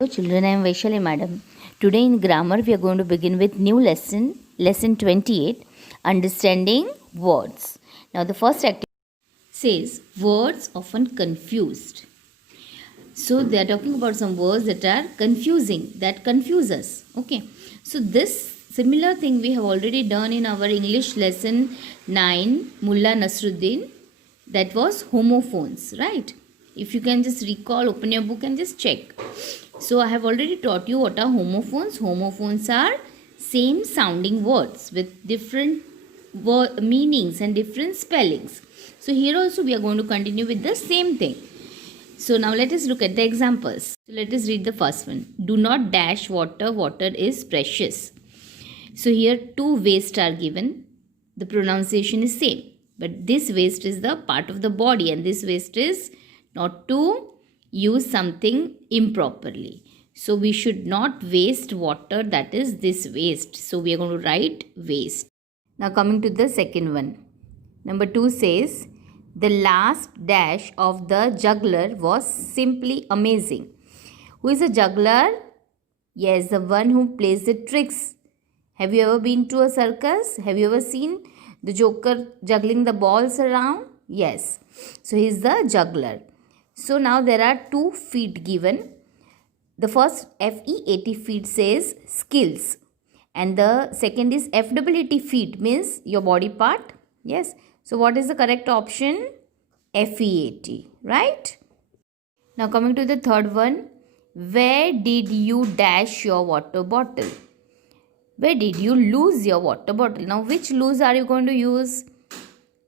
Hello children, I am Vaishali madam. Today in grammar we are going to begin with new lesson 28, understanding words. Now the first activity says words often confused. So they are talking about some words that are confusing, that confuse us. Okay. So this similar thing we have already done in our English lesson 9, Mullah Nasruddin. That was homophones, right? If you can just recall, open your book and just check. So I have already taught you what are homophones. Homophones are same sounding words with different meanings and different spellings. So here also we are going to continue with the same thing. So now let us look at the examples. So let us read the first one. Do not dash water. Water is precious. So here two waste are given. The pronunciation is same. But this waste is the part of the body and this waste is not to use something improperly. So we should not waste water, that is this waste. So we are going to write waste. Now coming to the second one. Number 2 says, the last dash of the juggler was simply amazing. Who is a juggler? Yes, the one who plays the tricks. Have you ever been to a circus? Have you ever seen the joker juggling the balls around? Yes. So he is the juggler. So now there are 2 feet given. The first FEAT feet says skills. And the second is FEAT feet means your body part. Yes. So what is the correct option? FEAT. Right? Now coming to the third one. Where did you dash your water bottle? Where did you lose your water bottle? Now which lose are you going to use?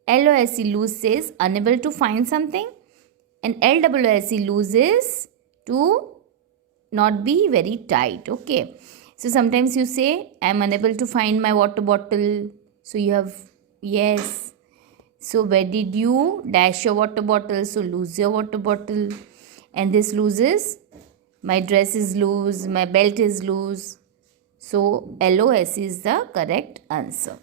LOSE lose says unable to find something. And LWSE lose is to not be very tight. Okay. So sometimes you say I am unable to find my water bottle. So you have yes. So where did you dash your water bottle? So lose your water bottle. And this loses. My dress is loose. My belt is loose. So LOS is the correct answer.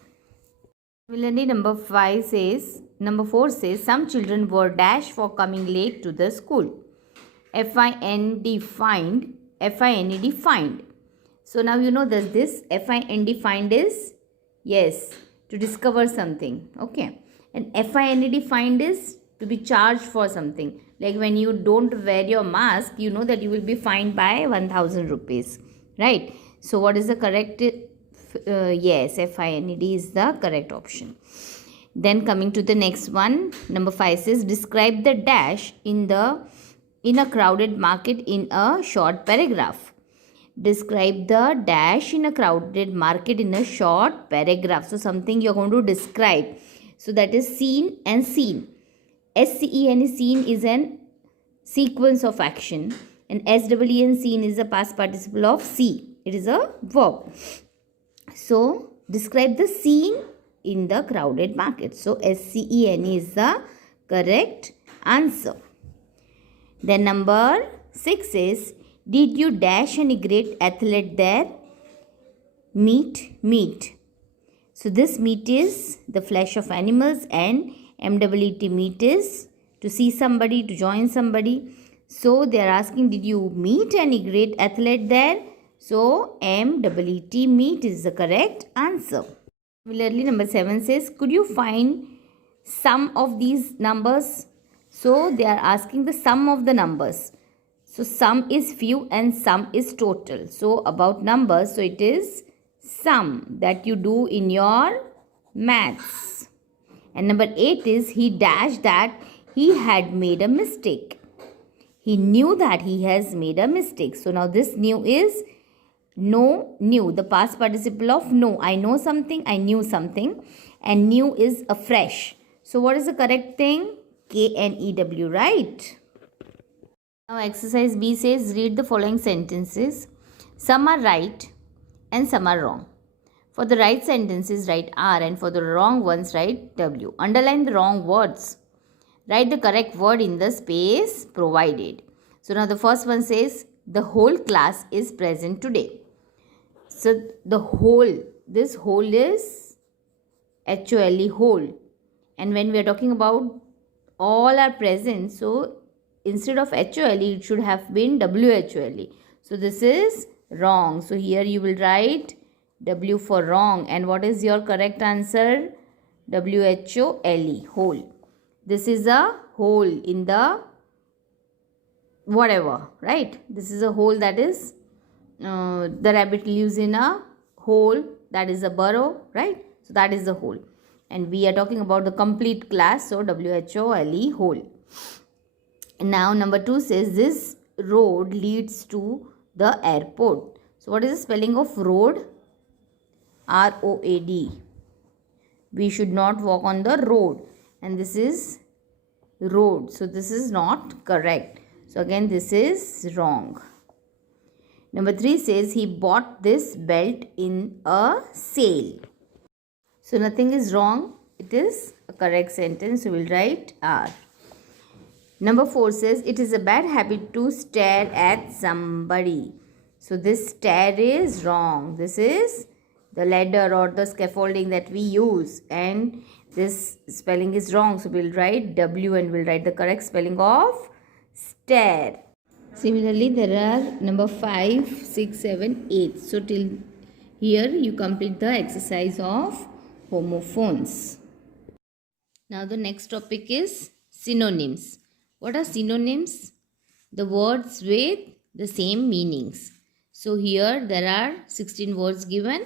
Similarly, number 4 says some children were dashed for coming late to the school. FIND find. So now you know that this FIND find is yes to discover something. Okay. And FIND find is to be charged for something. Like when you don't wear your mask, you know that you will be fined by 1000 rupees. Right. So what is the correct? Yes, FIND is the correct option. Then coming to the next one, number 5 says describe the dash in a crowded market in a short paragraph. Describe the dash in a crowded market in a short paragraph. So something you're going to describe. So that is seen and seen. SCEN seen is an sequence of action and SEEN seen is a past participle of see. It is a verb. So describe the scene in the crowded market. So SCEN is the correct answer. Then number 6 is, did you dash any great athlete there? Meet. So this meet is the flesh of animals and MWT meet is to see somebody, to join somebody. So they are asking, did you meet any great athlete there? So MWT meet is the correct answer. Similarly, number 7 says, could you find sum of these numbers? So they are asking the sum of the numbers. So sum is few and sum is total. So about numbers, so it is sum that you do in your maths. And number 8 is he dashed that he had made a mistake. He knew that he has made a mistake. So now this knew is knew, the past participle of know. I know something, I knew something. And knew is afresh. So what is the correct thing? KNEW, right? Now exercise B says read the following sentences. Some are right and some are wrong. For the right sentences write R and for the wrong ones write W. Underline the wrong words. Write the correct word in the space provided. So now the first one says the whole class is present today. So the whole, this whole is HOLE, whole. And when we are talking about all are present, so instead of HOLE, it should have been WHOLE. So this is wrong. So here you will write W for wrong. And what is your correct answer? WHOLE, hole. This is a hole in the whatever, right? This is a hole that is the rabbit lives in a hole, that is a burrow, right? So that is the hole. And we are talking about the complete class, so WHOLE, hole. And now number 2 says this road leads to the airport. So what is the spelling of road? ROAD. We should not walk on the road, and this is road, so this is not correct. So again this is wrong. Number 3 says he bought this belt in a sale. So nothing is wrong, it is a correct sentence, so we'll write R. Number 4 says it is a bad habit to stare at somebody. So this stare is wrong. This is the ladder or the scaffolding that we use, and this spelling is wrong. So we'll write W and we'll write the correct spelling of stare. Similarly, there are number 5, 6, 7, 8. So till here you complete the exercise of homophones. Now the next topic is synonyms. What are synonyms? The words with the same meanings. So here there are 16 words given,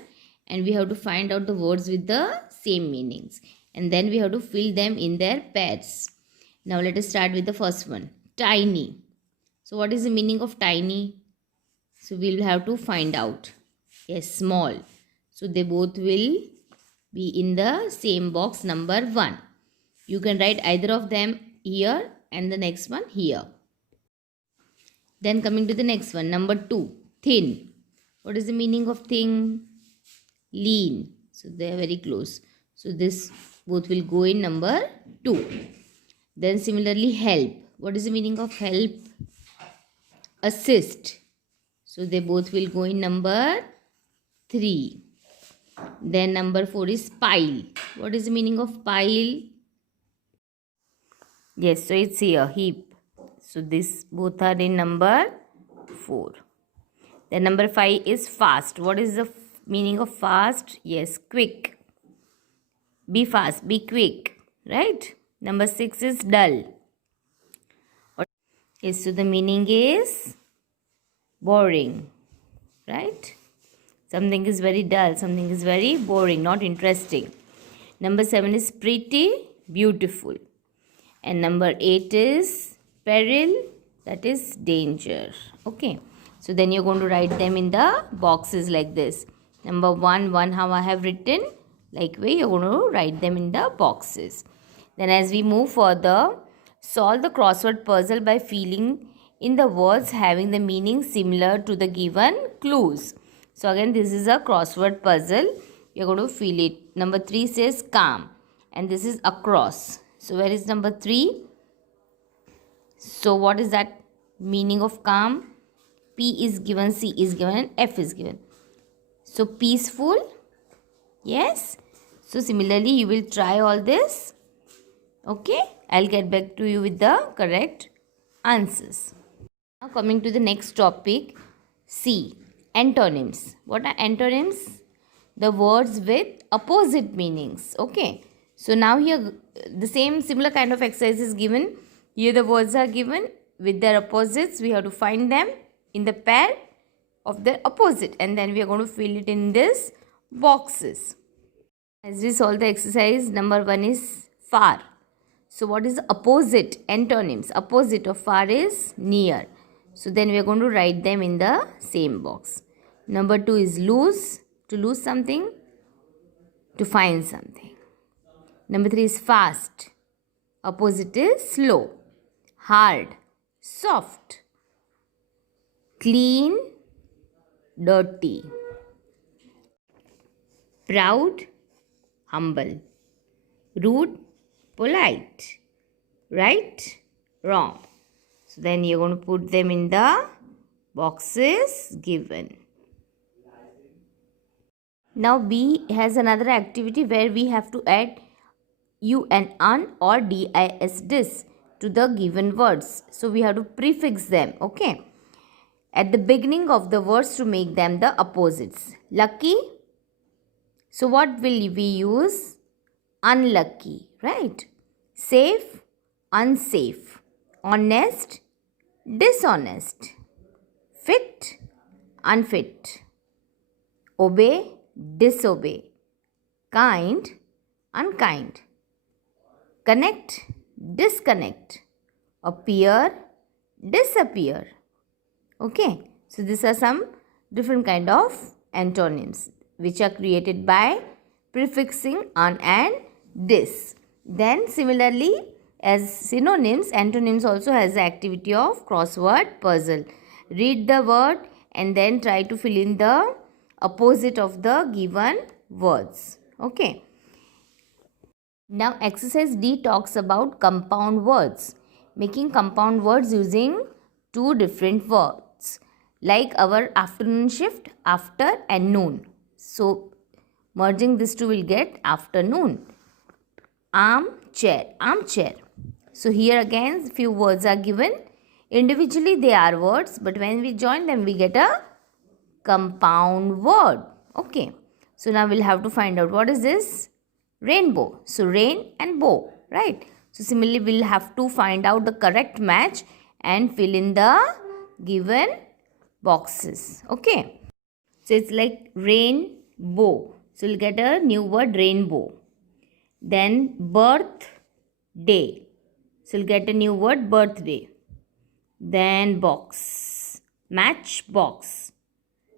and we have to find out the words with the same meanings, and then we have to fill them in their pairs. Now let us start with the first one, tiny. So what is the meaning of tiny? So we will have to find out. Yes, small. So they both will be in the same box, number 1. You can write either of them here and the next one here. Then coming to the next one, number 2, thin. What is the meaning of thin? Lean. So they are very close. So this both will go in number 2. Then similarly, help. What is the meaning of help? Assist. So they both will go in number 3. Then number 4 is pile. What is the meaning of pile? Yes, so it's here, heap. So this both are in number 4. Then number 5 is fast. What is the meaning of fast? Yes, quick. Be fast, be quick, right? Number 6 is dull. Yes, so the meaning is boring, right? Something is very dull, something is very boring, not interesting. Number 7 is pretty, beautiful. And number 8 is peril, that is danger. Okay, so then you're going to write them in the boxes like this. Number 1, how I have written, like way you're going to write them in the boxes. Then as we move further, solve the crossword puzzle by filling in the words having the meaning similar to the given clues. So again, this is a crossword puzzle. You're going to fill it. Number 3 says calm, and this is across. So where is number 3? So what is that meaning of calm? P is given, C is given, and F is given. So peaceful. Yes. So similarly, you will try all this. Okay. I'll get back to you with the correct answers. Now coming to the next topic, C, antonyms. What are antonyms? The words with opposite meanings. Okay. So now here the same similar kind of exercise is given. Here the words are given with their opposites. We have to find them in the pair of their opposite, and then we are going to fill it in this boxes. As we solve the exercise, number 1 is far. So what is the opposite? Antonyms. Opposite of far is near. So then we are going to write them in the same box. Number 2 is lose. To lose something. To find something. Number 3 is fast. Opposite is slow. Hard. Soft. Clean. Dirty. Proud. Humble. Rude. Polite. Right. Wrong. So then you're going to put them in the boxes given. Now B has another activity where we have to add un or dis to the given words. So we have to prefix them. Okay. at the beginning of the words to make them the opposites. Lucky. So what will we use? Unlucky, right? Safe, unsafe. Honest, dishonest. Fit, unfit. Obey, disobey. Kind, unkind. Connect, disconnect. Appear, disappear. Okay, so these are some different kind of antonyms which are created by prefixing un and dis. Then similarly, as synonyms, antonyms also has the activity of crossword puzzle. Read the word and then try to fill in the opposite of the given words. Okay. Now exercise D talks about compound words. Making compound words using two different words. Like our afternoon shift, after and noon. So merging these two will get afternoon. Armchair, armchair. So here again few words are given. Individually they are words, but when we join them we get a compound word. Okay. So now we'll have to find out what is this? Rainbow. So rain and bow, right? So similarly we'll have to find out the correct match and fill in the given boxes. Okay. So it's like rainbow. So we'll get a new word, rainbow. Then birthday. So we'll get a new word, birthday. Then box, matchbox.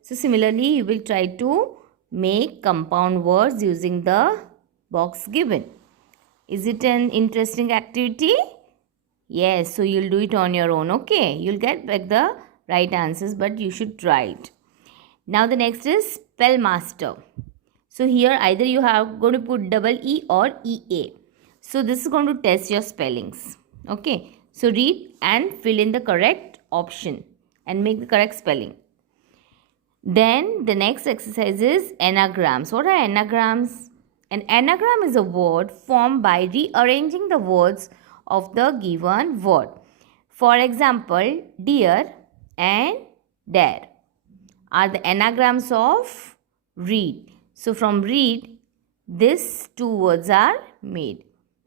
So similarly you will try to make compound words using the box given. Is it an interesting activity? Yes, so you'll do it on your own. Okay, you'll get back the right answers, but you should try it. Now the next is spell master. So here either you have going to put double E or EA. So this is going to test your spellings. Okay, so read and fill in the correct option and make the correct spelling. Then the next exercise is anagrams. What are anagrams? An anagram is a word formed by rearranging the words of the given word. For example, dear and dare are the anagrams of read. So from read, these two words are made.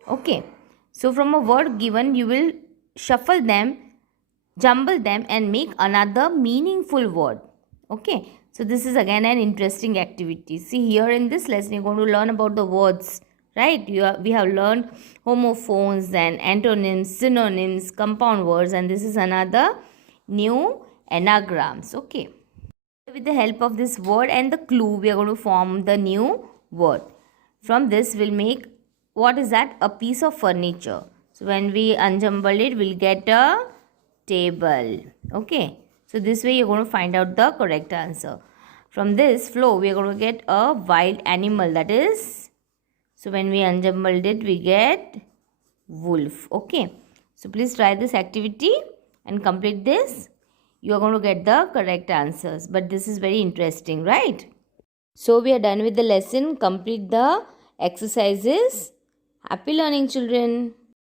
Okay. So from a word given, you will shuffle them, jumble them and make another meaningful word. Okay. So this is again an interesting activity. See here in this lesson, you're going to learn about the words, right? We have learned homophones and antonyms, synonyms, compound words, and this is another new anagrams. Okay. With the help of this word and the clue, we are going to form the new word. From this, we'll make, what is that? A piece of furniture. So when we unjumble it, we'll get a table. Okay. So this way you're going to find out the correct answer. From this flow, we are going to get a wild animal, that is, so when we unjumbled it, we get wolf. Okay. So please try this activity and complete this. You are going to get the correct answers. But this is very interesting, right? So we are done with the lesson. Complete the exercises. Happy learning, children.